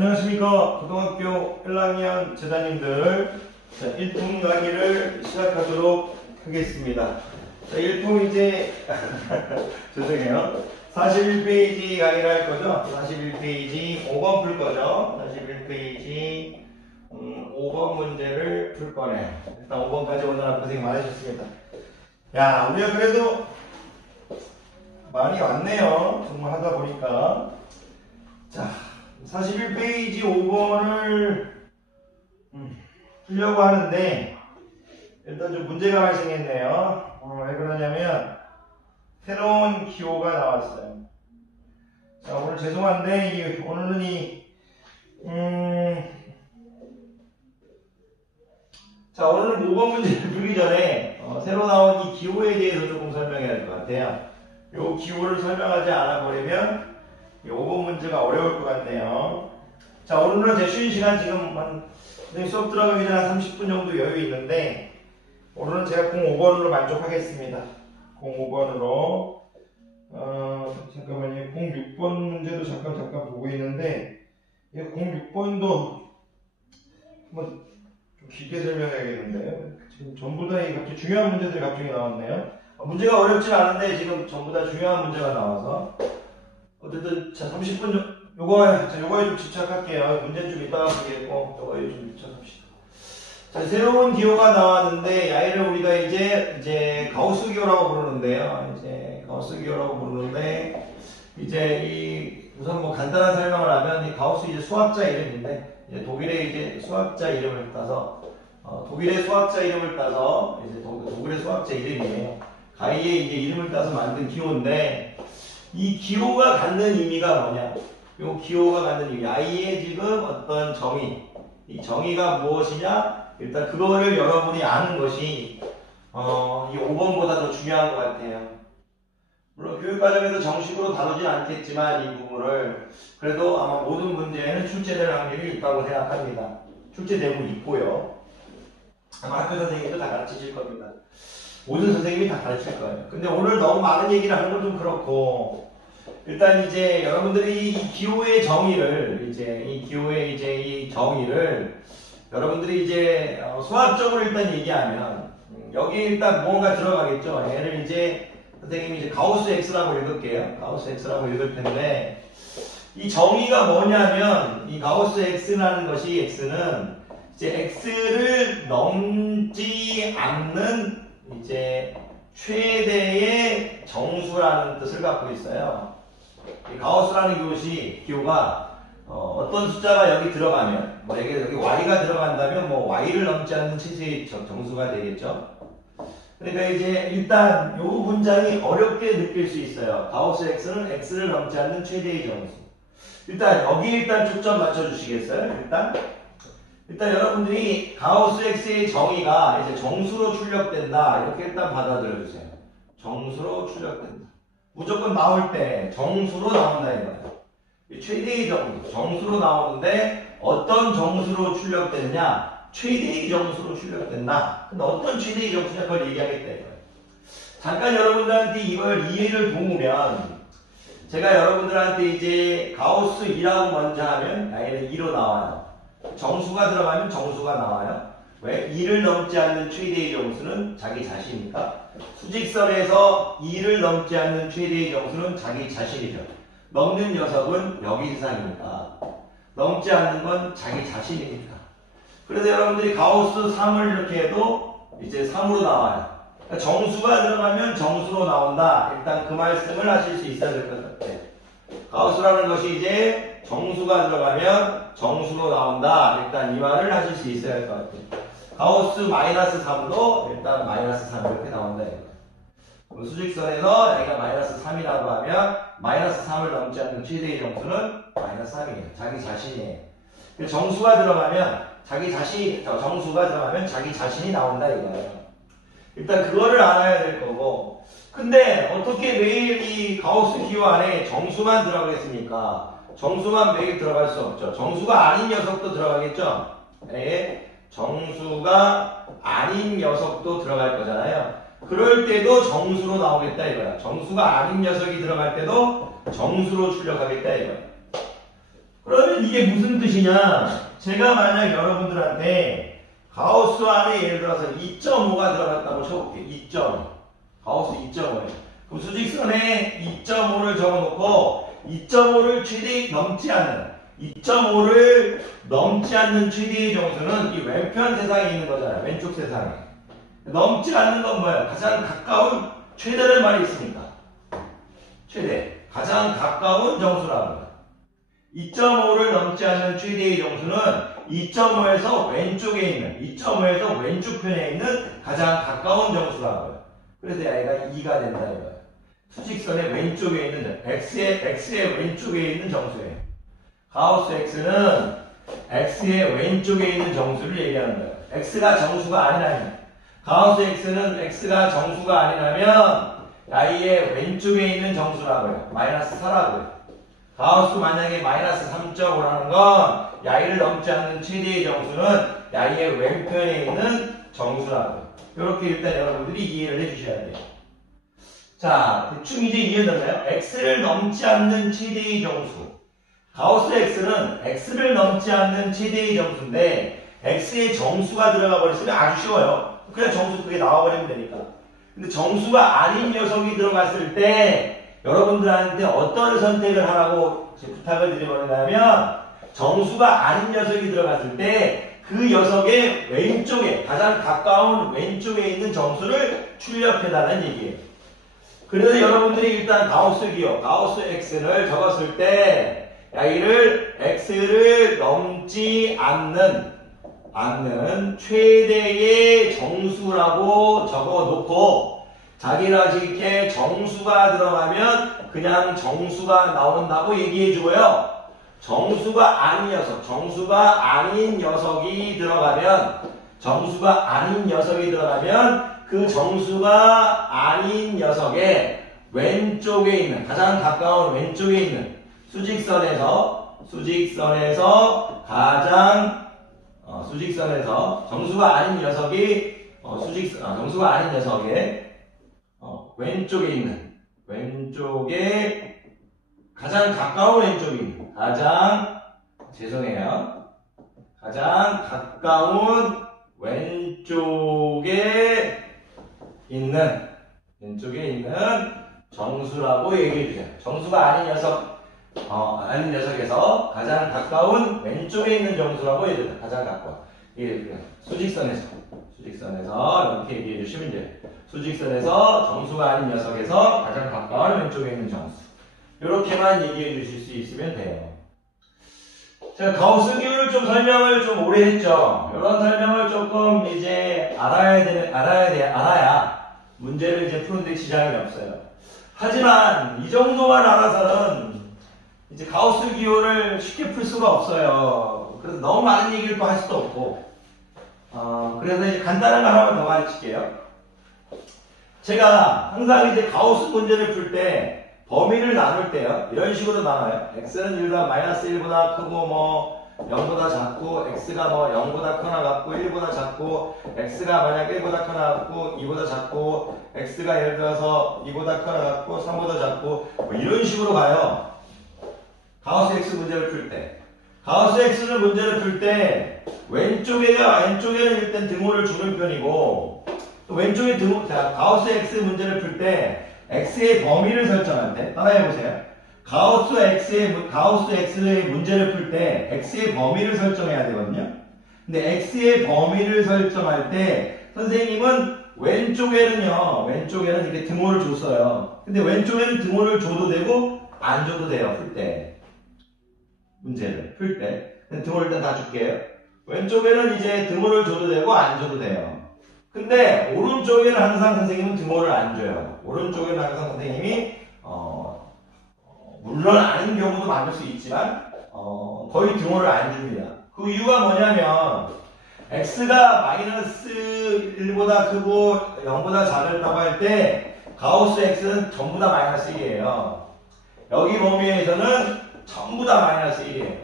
안녕하십니까. 고등학교 1학년 제자님들. 자, 1품 강의를 시작하도록 하겠습니다. 자, 1품 이제, 죄송해요. 41페이지 강의를 할 거죠. 41페이지 5번 풀 거죠. 41페이지 5번 문제를 풀 거네요. 일단 5번까지 오느라 고생 많으셨습니다. 야, 우리가 그래도 많이 왔네요. 정말 하다 보니까. 자, 41페이지 5번을 풀려고 하는데 일단 좀 문제가 발생했네요. 왜 그러냐면 새로운 기호가 나왔어요. 자, 오늘 죄송한데 오늘은 자, 오늘은 5번 문제를 풀기 전에 새로 나온 이 기호에 대해서 조금 설명해야 될 것 같아요. 이 기호를 설명하지 않아 버리면 5번 문제가 어려울 것 같네요. 자, 오늘은 제 쉬는 시간 지금 수업 들어가기 전에 한 30분 정도 여유 있는데 오늘은 제가 05번으로 만족하겠습니다. 05번으로 잠깐만요. 06번 문제도 잠깐 보고 있는데 06번도 한번 좀 길게 설명해야겠는데요. 지금 전부 다 갑자기 중요한 문제들이 갑자기 나왔네요. 문제가 어렵진 않은데 지금 전부 다 중요한 문제가 나와서 어쨌든 자 30분 요거에 좀 집착할게요. 문제는 좀 이따가 보겠고 요거에 좀 집착합시다. 자, 새로운 기호가 나왔는데 얘를 우리가 이제 가우스 기호라고 부르는데요. 이제 가우스 기호라고 부르는데 이제 우선 뭐 간단한 설명을 하면 이 가우스 이제 수학자 이름인데 이제 독일의 이제 수학자 이름을 따서 독일의 수학자 이름을 따서 이제 독일의 수학자 이름이에요. 가이의 이제 이름을 따서 만든 기호인데 이 기호가 갖는 의미가 뭐냐? 이 기호가 갖는 의미, i의 지금 어떤 정의, 이 정의가 무엇이냐? 일단 그거를 여러분이 아는 것이 이 5번보다 더 중요한 것 같아요. 물론 교육과정에서 정식으로 다루진 않겠지만 이 부분을 그래도 아마 모든 문제에는 출제될 확률이 있다고 생각합니다. 출제되고 있고요. 아마 학교 선생님도 다 가르치실 겁니다. 모든 선생님이 다 가르칠 거예요. 근데 오늘 너무 많은 얘기를 하는 건 좀 그렇고, 일단 이제 여러분들이 이 기호의 정의를, 이 정의를 여러분들이 이제 수학적으로 일단 얘기하면, 여기 일단 뭔가 들어가겠죠. 얘를 이제 선생님이 이제 가우스 X라고 읽을게요. 가우스 X라고 읽을 텐데, 이 정의가 뭐냐면, 이 가우스 X라는 것이 X는 이제 X를 넘지 않는 이제 최대의 정수라는 뜻을 갖고 있어요. 이 가우스라는 기호가 어떤 숫자가 여기 들어가면 여기 y가 들어간다면 y를 넘지 않는 최대의 정수가 되겠죠. 그러니까 이제 일단 이 문장이 어렵게 느낄 수 있어요. 가우스 x는 x를 넘지 않는 최대의 정수. 일단 여기 초점 맞춰주시겠어요? 일단 여러분들이 가우스 x의 정의가 이제 정수로 출력된다 이렇게 일단 받아들여 주세요. 정수로 출력된다. 무조건 나올 때 정수로 나온다 이거예요. 최대의 정수로 나오는데 어떤 정수로 출력되느냐? 최대의 정수로 출력된다. 근데 어떤 최대의 정수냐 그걸 얘기하겠다 이거예요. 잠깐 여러분들한테 이걸 이해를 도우면 제가 여러분들한테 이제 가우스 2라고 먼저 하면 얘는 2로 나와요. 정수가 들어가면 정수가 나와요. 왜? 2를 넘지 않는 최대의 정수는 자기 자신이니까. 수직선에서 2를 넘지 않는 최대의 정수는 자기 자신이죠. 넘는 녀석은 여기 세상이니까. 넘지 않는 건 자기 자신이니까. 그래서 여러분들이 가우스 3을 이렇게 해도 이제 3으로 나와요. 그러니까 정수가 들어가면 정수로 나온다. 일단 그 말씀을 하실 수 있어야 될 것 같아요. 가우스라는 것이 이제 정수가 들어가면 정수로 나온다. 일단 이 말을 하실 수 있어야 할 것 같아요. 가우스 마이너스 3도 일단 마이너스 3 이렇게 나온다. 수직선에서 여기가 마이너스 3이라고 하면 마이너스 3을 넘지 않는 최대의 정수는 마이너스 3이에요. 자기 자신이에요. 정수가 들어가면 정수가 들어가면 자기 자신이 나온다 이거예요. 일단 그거를 알아야 될 거고. 근데 어떻게 매일 이 가우스 기호 안에 정수만 들어가겠습니까? 정수만 매일 들어갈 수 없죠. 정수가 아닌 녀석도 들어가겠죠? 네. 정수가 아닌 녀석도 들어갈 거잖아요. 그럴 때도 정수로 나오겠다 이거야. 정수가 아닌 녀석이 들어갈 때도 정수로 출력하겠다 이거야. 그러면 이게 무슨 뜻이냐? 제가 만약 여러분들한테 가우스 안에 예를 들어서 2.5가 들어갔다고 쳐볼게요. 2.5. 가우스 2.5. 그럼 수직선에 2.5를 적어놓고 2.5를 최대 넘지 않는 2.5를 넘지 않는 최대의 정수는 이 왼편 세상에 있는 거잖아요. 왼쪽 세상에. 넘지 않는 건 뭐예요? 가장 가까운 최대를 말이 있으니까. 최대. 가장 가까운 정수라는 거예요. 2.5를 넘지 않는 최대의 정수는 2.5에서 왼쪽에 있는 2.5에서 왼쪽 편에 있는 가장 가까운 정수라고요. 그래서 여기가 2가 된다 이거예요. 수직선의 왼쪽에 있는 x의 왼쪽에 있는 정수예요. 가우스 x는 x의 왼쪽에 있는 정수를 얘기하는 거예요. x가 정수가 아니라면 가우스 x는 x가 정수가 아니라면 y의 왼쪽에 있는 정수라고요. 마이너스 4라고요. 가우스 만약에 마이너스 3.5라는 건 야이를 넘지 않는 최대의 정수는 야이의 왼편에 있는 정수라고요. 이렇게 일단 여러분들이 이해를 해주셔야 돼요. 자, 대충 이제 이해됐나요? x를 넘지 않는 최대의 정수. 가우스 x는 x를 넘지 않는 최대의 정수인데 x의 정수가 들어가 버렸으면 아주 쉬워요. 그냥 정수 그게 나와버리면 되니까. 근데 정수가 아닌 녀석이 들어갔을 때 여러분들한테 어떤 선택을 하라고 부탁을 드려버리냐면 정수가 아닌 녀석이 들어갔을 때 그 녀석의 왼쪽에 가장 가까운 왼쪽에 있는 정수를 출력해달라는 얘기예요. 그래서 여러분들이 일단 가우스 기호, 가우스 x를 적었을 때 여기를 x를 넘지 않는 최대의 정수라고 적어놓고 자기가 이렇게 정수가 들어가면 그냥 정수가 나온다고 얘기해주고요. 정수가 아닌 녀석이 들어가면 그 정수가 아닌 녀석의 왼쪽에 있는 가장 가까운 왼쪽에 있는 수직선에서 정수가 아닌 녀석이 정수가 아닌 녀석의 왼쪽에 있는 가장 가까운 왼쪽에 있는 가장 가까운 왼쪽에 있는 정수라고 얘기해 주세요. 정수가 아닌 녀석에서 가장 가까운 왼쪽에 있는 정수라고 얘기해 주세요. 가장 가까운. 이게 수직선에서 이렇게 얘기해 주시면 돼요. 수직선에서 정수가 아닌 녀석에서 가장 가까운 왼쪽에 있는 정수. 이렇게만 얘기해 주실 수 있으면 돼요. 제가 가우스 기호를 좀 설명을 좀 오래 했죠. 이런 설명을 조금 이제 알아야 문제를 이제 푸는데 지장이 없어요. 하지만 이 정도만 알아서는 이제 가우스 기호를 쉽게 풀 수가 없어요. 그래서 너무 많은 얘기를 또 할 수도 없고. 그래서 이제 간단한 거 하나만 더 가르칠게요. 제가 항상 이제 가우스 문제를 풀 때 범위를 나눌 때요. 이런 식으로 나눠요. x는 일단 마이너스 1보다 크고 뭐 0보다 작고 x가 뭐 0보다 크거나 같고 1보다 작고 x가 만약 1보다 크거나 같고 2보다 작고 x가 예를 들어서 2보다 크거나 같고 3보다 작고 뭐 이런 식으로 가요. 가우스 x 문제를 풀 때. 가우스 x는 문제를 풀 때 왼쪽에는 일단 등호를 주는 편이고 또 왼쪽에 가우스 x 문제를 풀 때 x의 범위를 설정할 때 따라해보세요. 가우스 x의 문제를 풀 때 x의 범위를 설정해야 되거든요. 근데 x의 범위를 설정할 때 선생님은 왼쪽에는 이렇게 등호를 줬어요. 근데 왼쪽에는 등호를 줘도 되고 안 줘도 돼요. 풀 때. 문제를 풀 때. 등호를 일단 다 줄게요. 왼쪽에는 이제 등호를 줘도 되고 안 줘도 돼요. 근데 오른쪽에는 항상 선생님은 등호를 안 줘요. 오른쪽에는 항상 선생님이 물론 아닌 경우도 많을 수 있지만 거의 등호를 안 줍니다. 그 이유가 뭐냐면 x가 마이너스 1보다 크고 0보다 작다고 할 때 가우스 x는 전부 다 마이너스 1이에요. 여기 범위에서는 전부 다 마이너스 1이에요.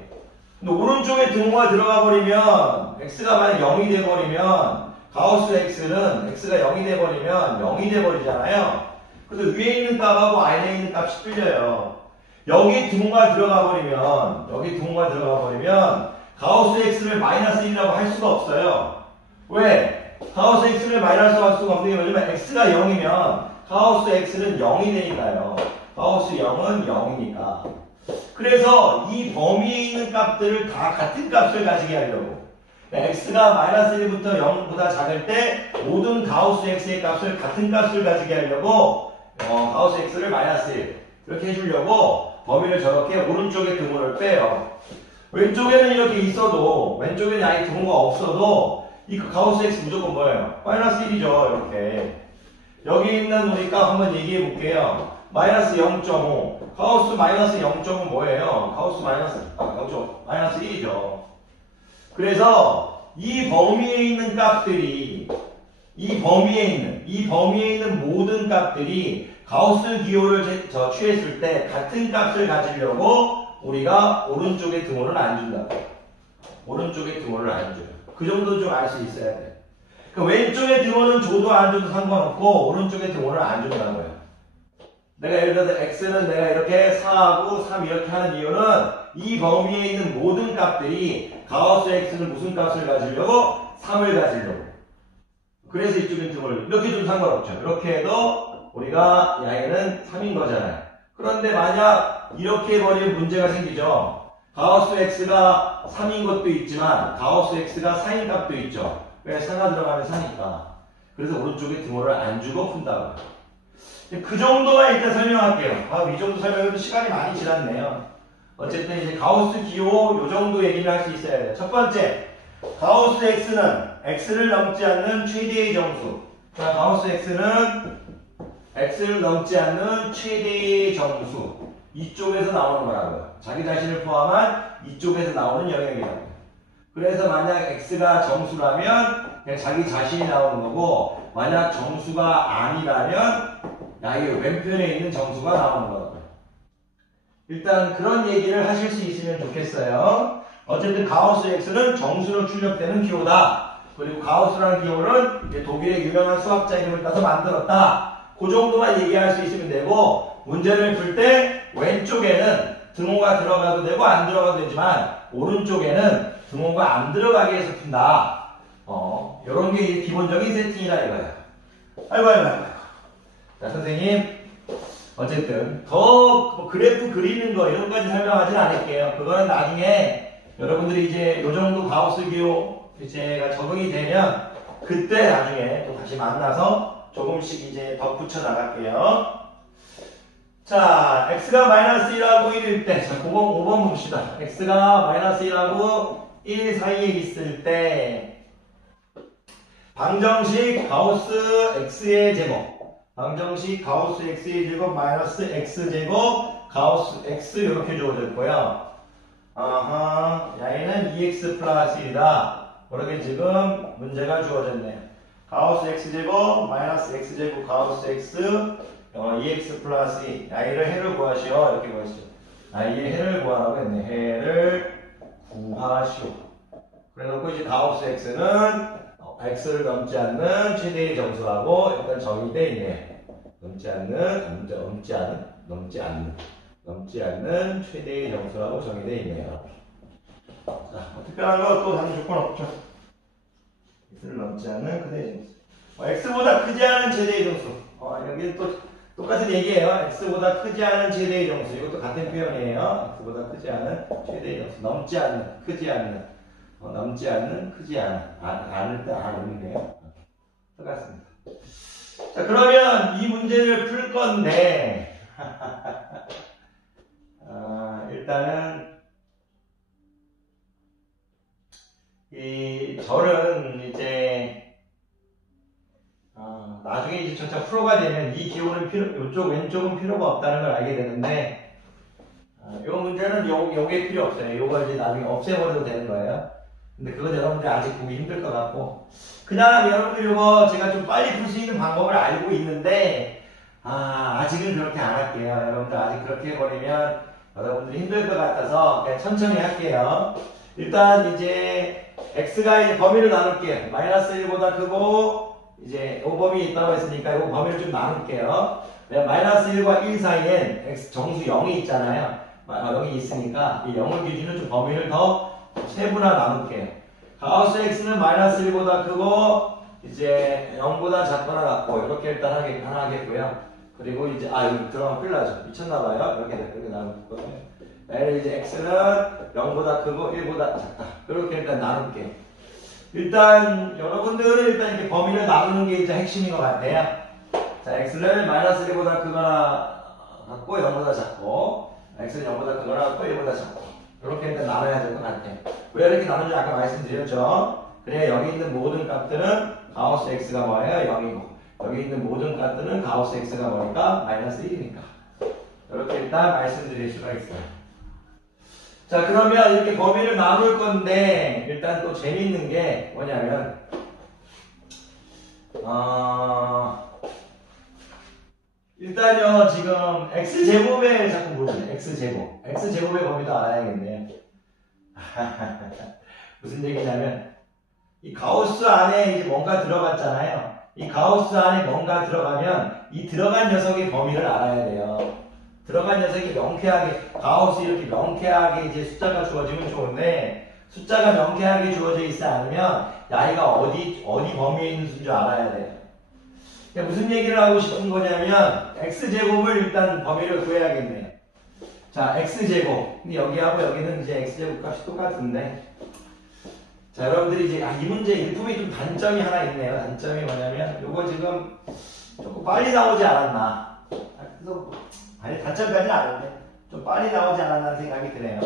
근데 오른쪽에 등호가 들어가 버리면 x가 만약 0이 돼 버리면 가우스 x는 x가 0이 돼버리면 0이 돼버리잖아요. 그래서 위에 있는 값하고 아래에 있는 값이 틀려요. 여기 등호가 들어가 버리면 가우스 x를 마이너스 1이라고 할 수가 없어요. 왜? 가우스 x를 마이너스 할 수가 없는 게 뭐냐면 x가 0이면 가우스 x는 0이 되니까요. 가우스 0은 0이니까. 그래서 이 범위에 있는 값들을 다 같은 값을 가지게 하려고. x가 마이너스 1부터 0보다 작을 때 모든 가우스 x의 값을 같은 값을 가지게 하려고 가우스 x를 마이너스 1 이렇게 해주려고 범위를 저렇게 오른쪽에 등호를 빼요. 왼쪽에는 이렇게 있어도 왼쪽에는 아예 등호가 없어도 이 가우스 x 무조건 뭐예요? 마이너스 1이죠. 이렇게 여기 있는 우리 값 한번 얘기해 볼게요. 마이너스 0.5 가우스 마이너스 0.5 뭐예요? 가우스 마이너스 0.5 마이너스 1이죠. 그래서 이 범위에 있는 값들이 이 범위에 있는 모든 값들이 가우스 기호를 취했을 때 같은 값을 가지려고 우리가 오른쪽에 등호를 안 준다고. 오른쪽에 등호를 안 줘요. 그 정도 좀 알 수 있어야 돼. 그러니까 왼쪽에 등호는 줘도 안 줘도 상관없고 오른쪽에 등호를 안 준다고요. 내가 예를 들어서 x는 내가 이렇게 4하고 3 이렇게 하는 이유는 이 범위에 있는 모든 값들이 가우스 x는 무슨 값을 가지려고? 3을 가지려고. 그래서 이쪽에 등호를 이렇게 좀 상관없죠. 이렇게 해도 우리가 얘는 3인 거잖아요. 그런데 만약 이렇게 해버리면 문제가 생기죠. 가우스 x가 3인 것도 있지만 가우스 x가 4인 값도 있죠. 왜 4가 들어가면 4니까. 그래서 오른쪽에 등호를 안 주고 푼다고. 그 정도만 일단 설명할게요. 이 정도 설명해도 시간이 많이 지났네요. 어쨌든 이제 가우스 기호 요 정도 얘기를 할 수 있어야 돼요. 첫 번째, 가우스 x는 x를 넘지 않는 최대의 정수. 자, 가우스 x는 x를 넘지 않는 최대의 정수. 이쪽에서 나오는 거라고요. 자기 자신을 포함한 이쪽에서 나오는 영역이라고요. 그래서 만약 x가 정수라면 그냥 자기 자신이 나오는 거고, 만약 정수가 아니라면 나의 왼편에 있는 정수가 나오는 거라고요. 일단 그런 얘기를 하실 수 있으면 좋겠어요. 어쨌든 가우스 x는 정수로 출력되는 기호다. 그리고 가우스라는 기호는 이제 독일의 유명한 수학자 이름을 따서 만들었다. 그 정도만 얘기할 수 있으면 되고, 문제를 풀 때 왼쪽에는 등호가 들어가도 되고 안 들어가도 되지만 오른쪽에는 등호가 안 들어가게 해서 푼다. 요런 게 이제 기본적인 세팅이라 이거야. 아이고. 자, 선생님. 어쨌든 더 그래프 그리는 거 이런 것까지 설명하진 않을게요. 그거는 나중에 여러분들이 이제 요 정도 가우스 기호 이제가 적응이 되면 그때 나중에 또 다시 만나서 조금씩 이제 덧붙여 나갈게요. 자, x가 마이너스 1하고 1일 때, 자, 5번 봅시다. x가 마이너스 1하고 1 사이에 있을 때 방정식 가우스 x의 제곱 방정식 가우스 x의 제곱 마이너스 x제곱 가우스 x 이렇게 주어졌고요. 얘는 2x 플러스 1이다. 그렇게 지금 문제가 주어졌네요. 가우스 x제곱 마이너스 x제곱 가우스 x 2x 플러스 2 얘를 해를 구하시오. 이렇게 구하시오. 얘의 해를 구하라고 했네. 해를 구하시오. 그래놓고 이제 가우스 x는 x를 넘지 않는 최대의 정수라고 일단 정의되어 있네. 넘지 않는 최대의 정수라고 정의되어 있네요. 자, 특별한 거 또 다른 조건 없죠. x를 넘지 않는 최대의 정수. x보다 크지 않은 최대의 정수. 여기 또 똑같은 얘기예요. x보다 크지 않은 최대의 정수. 이것도 같은 표현이에요. x보다 크지 않은 최대의 정수. 넘지 않는, 크지 않는. 넘지 않는, 크지 않은. 않을 때 의미네요. 똑같습니다. 자, 그러면 이 문제를 풀 건데, 일단은, 이 절은 이제, 나중에 이제 전체 프로가 되면 이 기호는 이쪽 왼쪽은 필요가 없다는 걸 알게 되는데, 요 문제는 요게 필요 없어요. 요걸 이제 나중에 없애버려도 되는 거예요. 근데 그건 여러분들 아직 보기 힘들 것 같고, 그냥 여러분들 요거 제가 좀 빨리 풀 수 있는 방법을 알고 있는데, 아직은 그렇게 안 할게요. 여러분들 아직 그렇게 해버리면 여러분들이 힘들 것 같아서 그냥 천천히 할게요. 일단 이제 x가 이제 범위를 나눌게요. 마이너스 1보다 크고 이제 요 범위 있다고 했으니까 요 범위를 좀 나눌게요. 마이너스 1과 1 사이엔 x 정수 0이 있잖아요. 0이 있으니까 이 0을 기준으로 좀 범위를 더 세분화 나눌게요. 가우스 x는 마이너스 1보다 크고 이제 0보다 작거나 같고 이렇게 일단 하나 하겠고요. 그리고 이제 여기 들어가면 큰일 나죠. 미쳤나봐요. 이렇게 나눌 거예요. 얘를 이제 x는 0보다 크고 1보다 작다. 이렇게 일단 나눌게요. 일단 여러분들은 일단 이렇게 범위를 나누는 게 이제 핵심인 것 같아요. 자, x를 마이너스 1보다 크거나 같고 0보다 작고 x는 0보다 크거나 같고 1보다 작고 이렇게 일단 나눠야 될 것 같아요. 왜 이렇게 나누는지 아까 말씀드렸죠. 그래 여기 있는 모든 값들은 가우스 x가 뭐예요? 0이고 여기 있는 모든 값들은 가우스 x가 뭐니까? 마이너스 1이니까 이렇게 일단 말씀드릴 수가 있어요. 자, 그러면 이렇게 범위를 나눌 건데 일단 또 재밌는 게 뭐냐면 일단요 지금 x제곱에 자꾸 물어보네. x제곱의 범위도 알아야겠네요. 무슨 얘기냐면 이 가우스 안에 이제 뭔가 들어갔잖아요. 이 가우스 안에 뭔가 들어가면 이 들어간 녀석의 범위를 알아야 돼요. 들어간 녀석이 명쾌하게 가우스 이렇게 명쾌하게 이제 숫자가 주어지면 좋은데 숫자가 명쾌하게 주어져 있지 않으면 야이가 어디 범위에 있는 줄 알아야 돼요. 그러니까 무슨 얘기를 하고 싶은 거냐면 x제곱을 일단 범위를 구해야겠네요. 자, x제곱. 근데 여기하고 여기는 이제 x제곱 값이 똑같은데 자, 여러분들이 이제 이 문제 일품이 좀 단점이 하나 있네요. 단점이 뭐냐면 요거 지금 조금 빨리 나오지 않았나. 그래서 아니 단점까지는 아닌데 좀 빨리 나오지 않았나 생각이 드네요.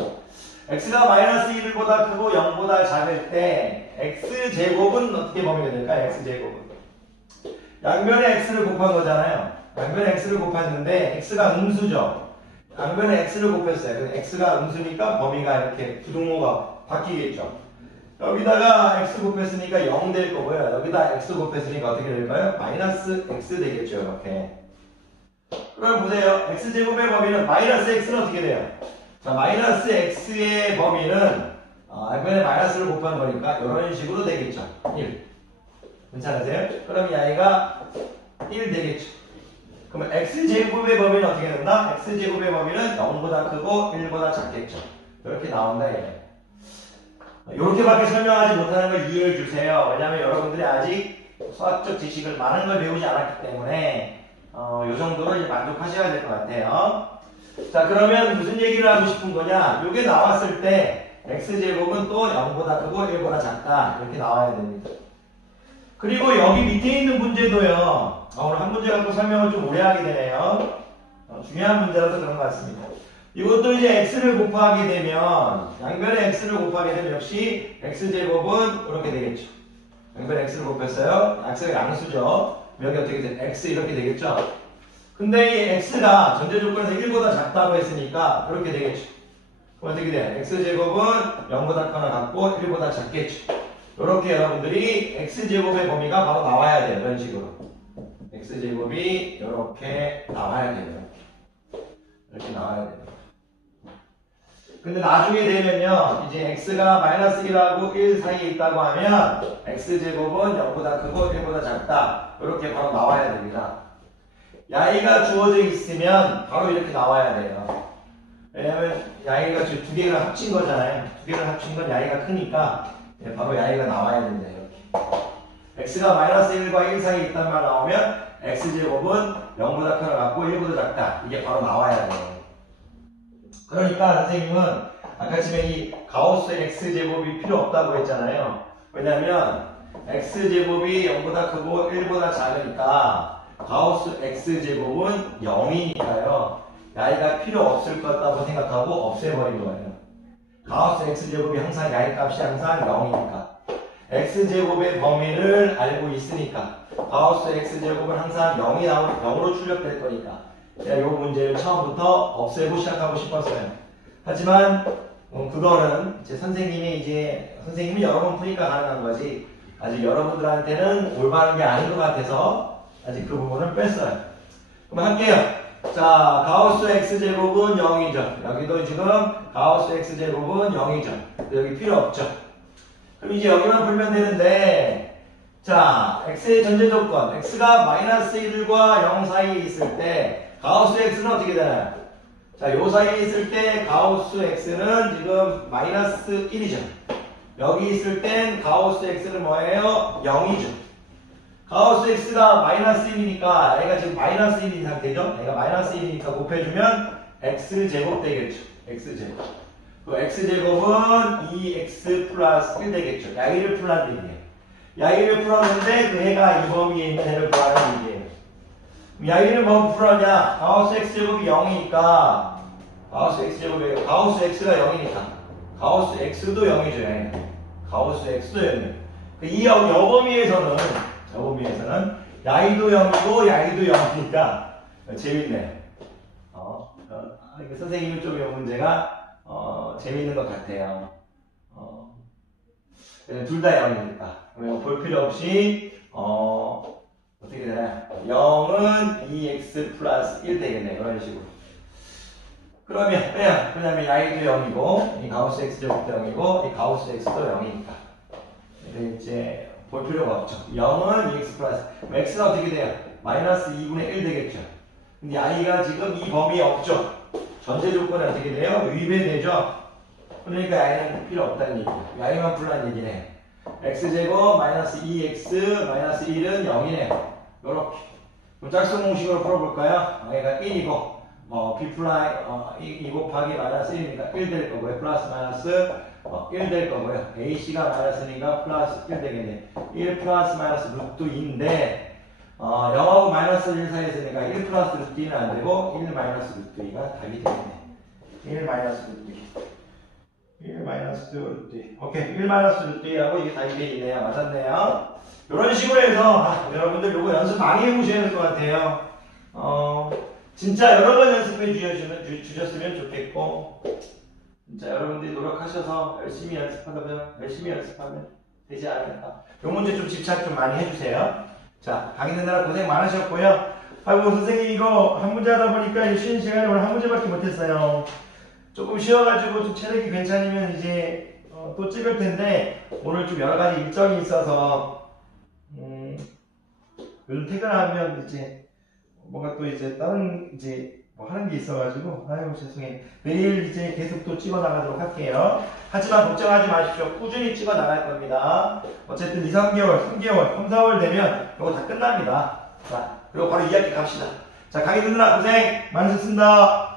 x가 마이너스 1보다 크고 0보다 작을 때 x제곱은 어떻게 범위가 될까요? x제곱은 양변에 x를 곱한 거잖아요. 양변에 x를 곱했는데 x가 음수죠. 양변에 x를 곱했어요. 그래서 x가 음수니까 범위가 이렇게 부등호가 바뀌겠죠. 여기다가 x 곱했으니까 0 될 거고요. 여기다 x 곱했으니까 어떻게 될까요? 마이너스 x 되겠죠. 이렇게. 그럼 보세요. x제곱의 범위는 마이너스 x는 어떻게 돼요? 자, 마이너스 x의 범위는 양변에 마이너스를 곱한 거니까 이런 식으로 되겠죠. 1. 괜찮으세요? 그럼 이 아이가 1 되겠죠. 그러면 x제곱의 범위는 어떻게 된다? x제곱의 범위는 0보다 크고 1보다 작겠죠. 이렇게 나온다. 이렇게밖에 설명하지 못하는 걸 유의해 주세요. 왜냐하면 여러분들이 아직 수학적 지식을 많은 걸 배우지 않았기 때문에 이 정도로 이제 만족하셔야 될 것 같아요. 자, 그러면 무슨 얘기를 하고 싶은 거냐? 이게 나왔을 때 x제곱은 또 0보다 크고 1보다 작다. 이렇게 나와야 됩니다. 그리고 여기 밑에 있는 문제도요. 오늘 한 문제 갖고 설명을 좀 오래 하게 되네요. 중요한 문제라서 그런 것 같습니다. 이것도 이제 x를 곱하게 되면 양변에 x를 곱하게 되면 역시 x제곱은 이렇게 되겠죠. 양변에 x를 곱했어요. x가 양수죠. 여기 어떻게 돼? x 이렇게 되겠죠. 근데 이 x가 전제 조건에서 1보다 작다고 했으니까 이렇게 되겠죠. 그럼 어떻게 돼? x제곱은 0보다 크거나 같고 1보다 작겠죠. 이렇게 여러분들이 x제곱의 범위가 바로 나와야 돼요. 이런 식으로. x제곱이 이렇게 나와야 돼요. 이렇게 나와야 돼요. 근데 나중에 되면요, 이제 x가 마이너스 1하고 1 사이에 있다고 하면 x제곱은 0보다 크고 1보다 작다. 이렇게 바로 나와야 됩니다. 야이가 주어져 있으면 바로 이렇게 나와야 돼요. 왜냐면 야이가 지금 두 개를 합친 거잖아요. 두 개를 합친 건 야이가 크니까 바로 야이가 나와야 된다. 이렇게. x가 마이너스 1과 1 사이에 있단 말 나오면 x제곱은 0보다 크거나 같고 1보다 작다. 이게 바로 나와야 돼요. 그러니까 선생님은 아까 전에 이 가우스 x제곱이 필요 없다고 했잖아요. 왜냐면 x제곱이 0보다 크고 1보다 작으니까 가우스 x제곱은 0이니까요. 야이가 필요 없을 것 같다고 생각하고 없애버린 거예요. 가우스 x제곱이 항상 야이 값이 항상 0이니까. x제곱의 범위를 알고 있으니까 가우스 x제곱은 항상 0으로 출력될 거니까 제가 이 문제를 처음부터 없애고 시작하고 싶었어요. 하지만 그거는 선생님이 여러 번 푸니까 가능한 거지 아직 여러분들한테는 올바른 게 아닌 것 같아서 아직 그 부분을 뺐어요. 그럼 할게요. 자, 가우스 x제곱은 0이죠. 여기도 지금 가우스 x제곱은 0이죠. 여기 필요 없죠. 그럼 이제 여기만 풀면 되는데 자, x의 전제 조건. x가 마이너스 1과 0 사이에 있을 때, 가우스 x는 어떻게 되나요? 자, 요 사이에 있을 때, 가우스 x는 지금 마이너스 1이죠. 여기 있을 땐 가우스 x는 뭐예요? 0이죠. 가우스 x가 마이너스 1이니까, 얘가 지금 마이너스 1인 상태죠? 얘가 마이너스 1이니까 곱해주면 x제곱 되겠죠. x제곱. 그 x제곱은 2x 플러스 1 되겠죠. 야기를 풀라는 얘기예요. 야기를 풀었는데 그 해가 이 범위에 있는 해를 구하는 얘기예요. 야기를 뭐 풀었냐? 가우스 x제곱이 0이니까 가우스 x제곱이 가우스 x가 0이니까 가우스 x도 0이죠. 가우스 x도 0이에요. 이 여범위에서는 야기도 0이고 야기도 0이니까 재밌네요. 선생님 쪽의 문제가 재밌는 것 같아요. 둘 다 0이니까. 볼 필요 없이, 어떻게 되나요? 0은 2x 플러스 1 되겠네. 그런 식으로. 그러면 y도 0이고, 이 가우스 x제곱도 0이고, 이 가우스 x도 0이니까. 이제 볼 필요가 없죠. 0은 2x 플러스, x는 어떻게 돼요? 마이너스 2분의 1 되겠죠. 근데 i가 지금 이 범위에 없죠. 전제 조건이 어떻게 돼요? 위배되죠? 그러니까 i는 필요 없다는 얘기예요. i만 풀라는 얘기네. x제곱 마이너스 2x 마이너스 1은 0이네요. 요렇게. 그럼 짝수 공식으로 풀어볼까요? i가 1이고 b 플라이 2 곱하기 마이너스 1이니까 1 될 거고요. 플러스 마이너스 1 될 거고요. ac가 마이너스니까 플러스 1 되겠네. 1 플러스 마이너스 루트 2인데 0하고 마이너스 1 사이에 있으니까 1 플러스 루트 2는 안 되고 1 마이너스 루트 2가 답이 되겠네. 1 마이너스 루트 2. 1 마이너스 루트 2. 오케이. 1 마이너스 루트 2하고 이게 답이 되겠네요. 맞았네요. 이런 식으로 해서 여러분들 요거 연습 많이 해보셔야 될 것 같아요. 진짜 여러 번 연습해 주셨으면 좋겠고, 진짜 여러분들이 노력하셔서 열심히 연습하면 되지 않을까. 요 문제 좀 집착 좀 많이 해주세요. 자, 강의 듣느라 고생 많으셨고요. 아이고, 선생님 이거 한 문제 하다 보니까 쉬는 시간에 오늘 한 문제밖에 못했어요. 조금 쉬어가지고 좀 체력이 괜찮으면 이제 또 찍을 텐데, 오늘 좀 여러 가지 일정이 있어서 요즘 퇴근하면 이제 뭔가 또 이제 다른 이제 뭐 하는 게 있어가지고 아유 죄송해요. 내일 이제 계속 또 찍어 나가도록 할게요. 하지만 걱정하지 마십시오. 꾸준히 찍어 나갈 겁니다. 어쨌든 2, 3개월, 3개월, 3, 4월 되면 이거 다 끝납니다. 자, 그리고 바로 2학기 갑시다. 자, 강의 듣느라 고생 많으셨습니다.